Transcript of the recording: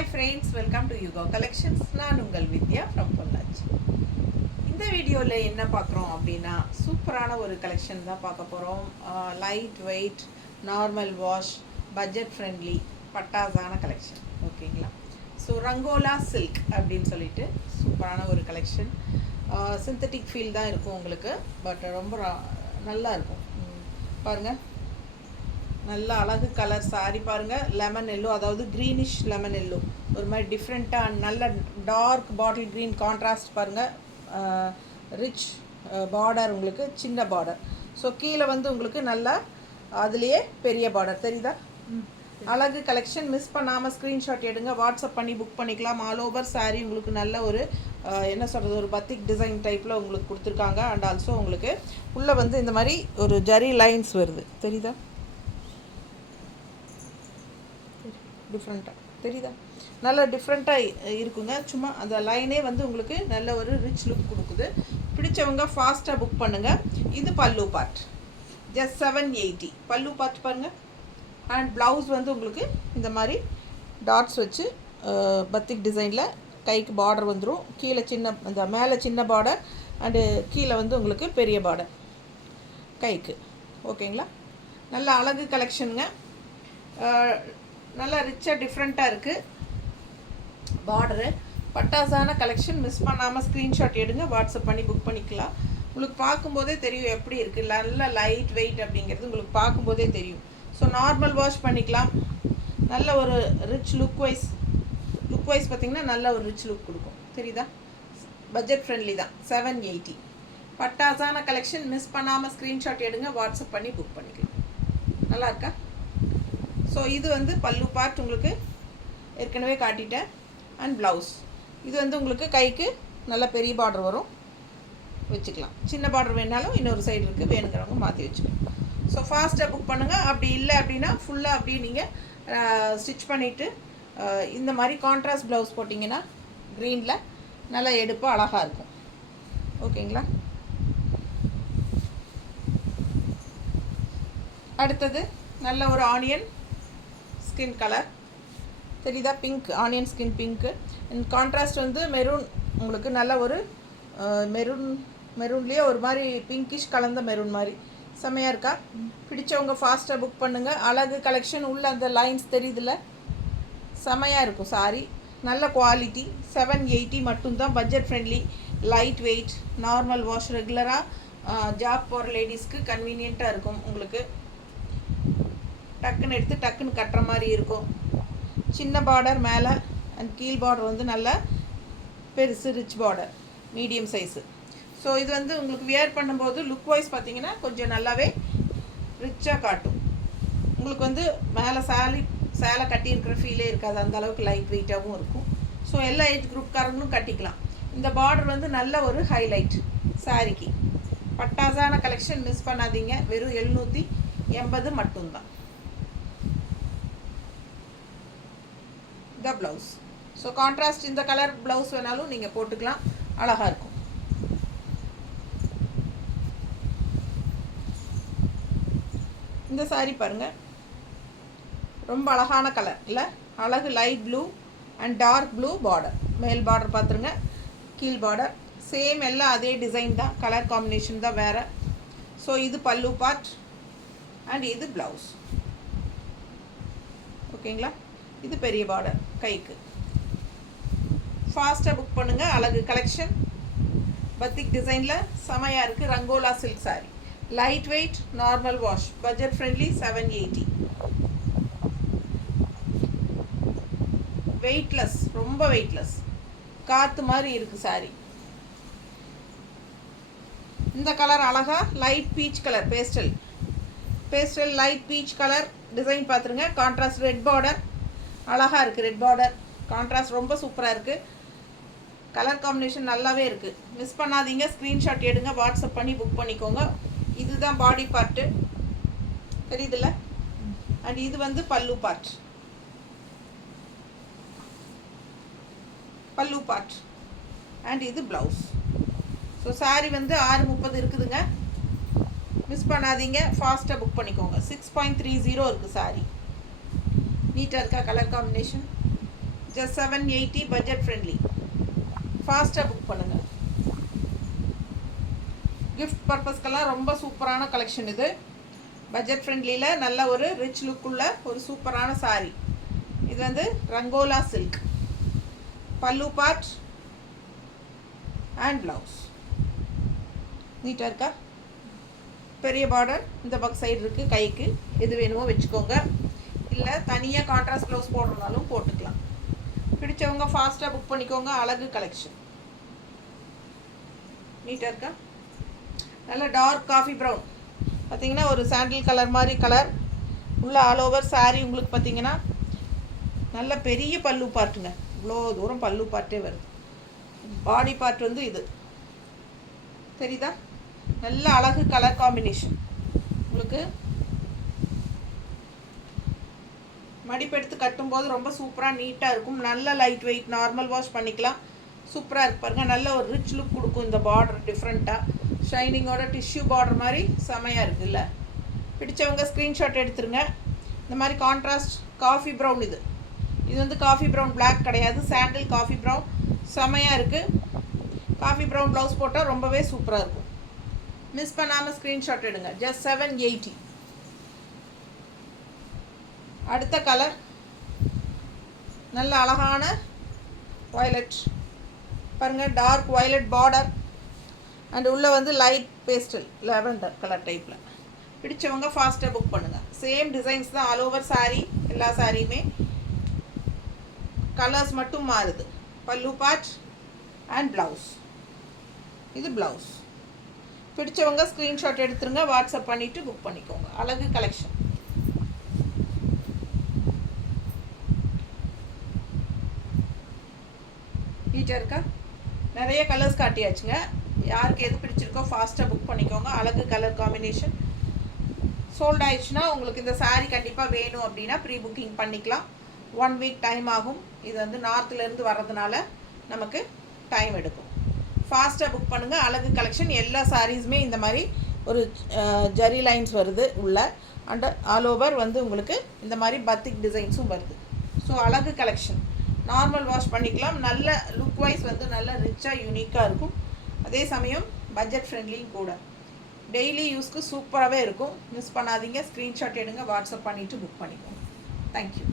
Hi friends, welcome to Yugo Collections. நான் உங்கள் வித்யா from Pollachi. இந்த வீடியோவில் என்ன பார்க்குறோம் அப்படின்னா சூப்பரான ஒரு கலெக்ஷன் தான் பார்க்க போகிறோம். Light weight, normal wash, budget friendly, பட்டாசான கலெக்ஷன். ஓகேங்களா? ஸோ ரங்கோலா சில்க் அப்படின்னு சொல்லிட்டு சூப்பரான ஒரு கலெக்ஷன். சிந்தட்டிக் ஃபீல் தான் இருக்கும் உங்களுக்கு, பட் ரொம்ப நல்லா இருக்கும். பாருங்கள், நல்ல அழகு கலர் சாரி பாருங்கள். லெமன் எல்லோ, அதாவது க்ரீனிஷ் லெமன் எல்லோ, ஒரு மாதிரி டிஃப்ரெண்ட்டாக நல்ல டார்க் பாட்டில் க்ரீன் கான்ட்ராஸ்ட் பாருங்கள். ரிச் பார்டர், உங்களுக்கு சின்ன பார்டர். ஸோ கீழே வந்து உங்களுக்கு நல்லா அதுலேயே பெரிய பார்டர் தெரியுதா? அழகு கலெக்ஷன். மிஸ் பண்ணாமல் ஸ்க்ரீன்ஷாட் எடுங்க, வாட்ஸ்அப் பண்ணி புக் பண்ணிக்கலாம். ஆல் ஓவர் சாரீ உங்களுக்கு நல்ல ஒரு என்ன சொல்கிறது, ஒரு பத்திக் டிசைன் டைப்பில் உங்களுக்கு கொடுத்துருக்காங்க. அண்ட் ஆல்சோ உங்களுக்கு உள்ளே வந்து இந்த மாதிரி ஒரு ஜரி லைன்ஸ் வருது தெரியுதா? டிஃப்ரெண்ட்டாக தெரியுதா? நல்ல டிஃப்ரெண்ட்டாக இருக்குங்க. சும்மா அந்த லைனே வந்து உங்களுக்கு நல்ல ஒரு ரிச் லுக் கொடுக்குது. பிடிச்சவங்க ஃபாஸ்ட்டாக புக் பண்ணுங்கள். இது பல்லு பார்ட், ஜஸ்ட் 780 பல்லு பார்ட் பாருங்கள். அண்ட் ப்ளவுஸ் வந்து உங்களுக்கு இந்த மாதிரி டாட்ஸ் வச்சு பத்திக் டிசைனில் கைக்கு பார்டர் வந்துடும். கீழே சின்ன, இந்த மேலே சின்ன பார்டர், அண்டு கீழே வந்து உங்களுக்கு பெரிய பார்டர் கைக்கு. ஓகேங்களா? நல்ல அழகு கலெக்ஷனுங்க. நல்லா ரிச்சாக டிஃப்ரெண்ட்டாக இருக்குது பார்டரு. பட்டாசான கலெக்ஷன். மிஸ் பண்ணாமல் ஸ்க்ரீன்ஷாட் எடுங்க, வாட்ஸ்அப் பண்ணி புக் பண்ணிக்கலாம். உங்களுக்கு பார்க்கும்போதே தெரியும் எப்படி இருக்குது. நல்ல லைட் வெயிட் அப்படிங்கிறது உங்களுக்கு பார்க்கும்போதே தெரியும். ஸோ நார்மல் வாஷ் பண்ணிக்கலாம். நல்ல ஒரு ரிச் லுக் வைஸ் பார்த்திங்கன்னா நல்ல ஒரு ரிச் லுக் கொடுக்கும் தெரியுதா? பட்ஜெட் ஃப்ரெண்ட்லி தான். 780 பட்டாசான கலெக்ஷன். மிஸ் பண்ணாமல் ஸ்க்ரீன்ஷாட் எடுங்க, வாட்ஸ்அப் பண்ணி புக் பண்ணிக்கலாம். நல்லா இருக்கா? ஸோ இது வந்து பல்லு பார்ட் உங்களுக்கு ஏற்கனவே காட்டிட்டேன். அண்ட் ப்ளவுஸ் இது வந்து உங்களுக்கு கைக்கு நல்ல பெரிய பார்டர் வரும், வச்சுக்கலாம். சின்ன பார்டர் வேணாலும் இன்னொரு சைடு இருக்குது, வேணுங்கிறவங்க மாற்றி வச்சுக்கலாம். ஸோ ஃபாஸ்ட்டாக புக் பண்ணுங்கள். அப்படி இல்லை அப்படின்னா ஃபுல்லாக அப்படியே நீங்கள் ஸ்டிச் பண்ணிவிட்டு இந்த மாதிரி கான்ட்ராஸ்ட் ப்ளவுஸ் போட்டிங்கன்னா க்ரீனில் நல்லா எடுப்பு அழகாக இருக்கும். ஓகேங்களா? அடுத்தது நல்ல ஒரு ஆனியன் ஸ்கின் கலர் தெரியுதா? Pink, onion skin pink. And contrast வந்து மெரூன், உங்களுக்கு நல்ல ஒரு மெரூன்லேயே ஒரு மாதிரி பிங்கிஷ் கலந்த மெரூன் மாதிரி செம்மையாக இருக்கா? பிடிச்சவங்க ஃபாஸ்ட்டாக புக் பண்ணுங்கள். அழகு கலெக்ஷன். உள்ள அந்த லைன்ஸ் தெரியுதுல்ல, செம்மையாக இருக்கும் சாரி. நல்ல குவாலிட்டி. 780 மட்டும்தான். Budget friendly, light weight, normal wash, ரெகுலராக ஜாப் போகிற லேடிஸ்க்கு கன்வீனியண்ட்டாக இருக்கும். உங்களுக்கு டக்குன்னு எடுத்து டக்குன்னு கட்டுற மாதிரி இருக்கும். சின்ன பார்டர் மேலே, அண்ட் கீழ் பார்டர் வந்து நல்ல பெருசு rich border, medium size. So இது வந்து உங்களுக்கு வியர் பண்ணும்போது லுக் வைஸ் பார்த்திங்கன்னா கொஞ்சம் நல்லாவே ரிச்சாக காட்டும். உங்களுக்கு வந்து மேலே சேலை கட்டியிருக்கிற ஃபீலே இருக்காது, அந்த அளவுக்கு லைட் வெயிட்டாகவும் இருக்கும். ஸோ எல்லா ஏஜ் குரூப்காரங்களும் கட்டிக்கலாம். இந்த பார்டர் வந்து நல்ல ஒரு ஹைலைட் சாரிக்கு. பட்டாசான கலெக்ஷன். மிஸ் பண்ணாதீங்க. வெறும் 780 மட்டும்தான். The blouse. ஸோ கான்ட்ராஸ்ட் இந்த கலர் ப்ளவுஸ் வேணாலும் நீங்கள் போட்டுக்கலாம், அழகாக இருக்கும். இந்த சாரீ பாருங்கள், ரொம்ப அழகான கலர் இல்லை? அழகு light blue and dark blue border. மேல் பார்டர் பார்த்துருங்க, கீழ் பார்டர் சேம், எல்லாம் அதே டிசைன் தான், கலர் காம்பினேஷன் தான் வேறு. ஸோ இது பல்லு பார்ட் அண்ட் இது ப்ளவுஸ். ஓகேங்களா? இது பெரிய பார்டர் கைக்கு. ஃபாஸ்ட்டாக புக் பண்ணுங்கள். அழகு கலெக்ஷன். பத்திக் டிசைனில் செமையாக இருக்குது. Rangola silk sari. Light weight, normal wash, budget friendly. 780 weightless, ரொம்ப வெயிட்லெஸ், காற்று மாதிரி இருக்குது சாரி. இந்த கலர் அழகாக light peach colour, pastel light peach colour design பார்த்துருங்க. கான்ட்ராஸ்ட் ரெட் பார்டர் அழகாக இருக்குது. ரெட் பார்டர் கான்ட்ராஸ்ட் ரொம்ப சூப்பராக இருக்குது. கலர் காம்பினேஷன் நல்லாவே இருக்குது. மிஸ் பண்ணாதீங்க. ஸ்க்ரீன்ஷாட் எடுங்க, வாட்ஸ்அப் பண்ணி புக் பண்ணிக்கோங்க. இதுதான் பாடி பார்ட்டு தெரியுதுல்ல? அண்ட் இது வந்து பல்லு பார்ட். அண்ட் இது ப்ளவுஸ். ஸோ சாரி வந்து 630 இருக்குதுங்க. மிஸ் பண்ணாதீங்க. ஃபாஸ்ட்டாக புக் பண்ணிக்கோங்க. 6.30 இருக்குது சாரி. நீட்டாக இருக்கா? Colour combination just 780 budget friendly. ஃபாஸ்ட்டாக புக் பண்ணுங்கள். கிஃப்ட் பர்பஸ்க்கெல்லாம் ரொம்ப சூப்பரான கலெக்ஷன் இது. பட்ஜெட் ஃப்ரெண்ட்லியில் நல்ல ஒரு ரிச் லுக்குள்ள ஒரு சூப்பரான சாரீ. இது வந்து ரங்கோலா சில்க். பல்லு பார்ட் அண்ட் ப்ளவுஸ். நீட்டாக இருக்கா? பெரிய பார்டர் இந்த பக்கம் சைடு இருக்குது. கைக்கு எது வேணுமோ வச்சுக்கோங்க. இல்லை தனியாக கான்ட்ராஸ்ட் ப்ளவுஸ் போடுறதுனாலும் போட்டுக்கலாம். பிடிச்சவங்க ஃபாஸ்ட்டாக புக் பண்ணிக்கோங்க. அழகு கலெக்ஷன். நீட்டாக இருக்கா? நல்ல டார்க் காஃபி ப்ரௌன். பார்த்தீங்கன்னா ஒரு சாண்டில் கலர் மாதிரி கலர் உள்ள ஆல் ஓவர் சாரீ. உங்களுக்கு பார்த்தீங்கன்னா நல்ல பெரிய பல்லு பார்ட்டுங்க. இவ்வளோ தூரம் பல்லு பார்ட்டே வருது. பாடி பார்ட் வந்து இது தெரியுதா? நல்ல அழகு கலர் காம்பினேஷன். உங்களுக்கு மடிப்பெடுத்து கட்டும்போது ரொம்ப சூப்பராக நீட்டாக இருக்கும். நல்ல லைட் வெயிட், நார்மல் வாஷ் பண்ணிக்கலாம். சூப்பராக இருக்கு பாருங்கள். நல்ல ஒரு ரிச் லுக் கொடுக்கும் இந்த பார்டர். டிஃப்ரெண்ட்டாக ஷைனிங்கோட டிஷ்யூ பார்டர் மாதிரி செமையாக இருக்குல்ல. பிடிச்சவங்க ஸ்க்ரீன்ஷாட் எடுத்துருங்க. இந்த மாதிரி கான்ட்ராஸ்ட் காஃபி ப்ரௌன். இது வந்து காஃபி ப்ரௌன், பிளாக் கிடையாது. சாண்டில் காஃபி ப்ரௌன் செமையாக இருக்குது. காஃபி ப்ரௌன் ப்ளவுஸ் போட்டால் ரொம்பவே சூப்பராக இருக்கும். மிஸ் பண்ணாமல் ஸ்க்ரீன்ஷாட் எடுங்க. ஜஸ்ட் 780. அடுத்த கலர் நல்ல அழகான வயலட் பாருங்கள். டார்க் வயலட் பார்டர் அண்ட் உள்ளே வந்து லைட் பேஸ்டல் லெவண்டர் கலர் டைப்பில். பிடிச்சவங்க ஃபாஸ்ட்டாக புக் பண்ணுங்கள். சேம் டிசைன்ஸ் தான் ஆல் ஓவர் சாரீ. எல்லா சாரியுமே கலர்ஸ் மட்டும் மாறுது. பல்லு பார்ட் அண்ட் ப்ளவுஸ். இது ப்ளவுஸ். பிடிச்சவங்க ஸ்க்ரீன்ஷாட் எடுத்துருங்க. வாட்ஸ்அப் பண்ணிவிட்டு புக் பண்ணிக்கோங்க. அழகு கலெக்ஷன். நீட்டாக இருக்கா? நிறைய கலர்ஸ் காட்டியாச்சுங்க. யாருக்கு எது பிடிச்சிருக்கோ ஃபாஸ்ட்டாக புக் பண்ணிக்கோங்க. அழகு கலர் காம்பினேஷன். சோல்ட் ஆயிடுச்சுன்னா உங்களுக்கு இந்த சாரீ கண்டிப்பாக வேணும் அப்படின்னா ப்ரீ புக்கிங் பண்ணிக்கலாம். 1 வீக் டைம் ஆகும். இது வந்து நார்த்துலேருந்து வர்றதுனால நமக்கு டைம் எடுக்கும். ஃபாஸ்ட்டாக புக் பண்ணுங்கள். அழகு கலெக்ஷன். எல்லா சாரீஸுமே இந்த மாதிரி ஒரு ஜரி லைன்ஸ் வருது உள்ள. அண்ட் ஆல் ஓவர் வந்து உங்களுக்கு இந்த மாதிரி பத்திக் டிசைன்ஸும் வருது. ஸோ அழகு கலெக்ஷன். நார்மல் வாஷ் பண்ணிக்கலாம். நல்ல லுக் வைஸ் வந்து நல்ல ரிச்சாக யூனிக்காக இருக்கும். அதே சமயம் பட்ஜெட் ஃப்ரெண்ட்லியும் கூட. டெய்லி யூஸ்க்கு சூப்பராகவே இருக்கும். மிஸ் பண்ணாதீங்க. ஸ்க்ரீன்ஷாட் எடுங்க. வாட்ஸ்அப் பண்ணிவிட்டு புக் பண்ணிக்கோங்க. தேங்க்யூ.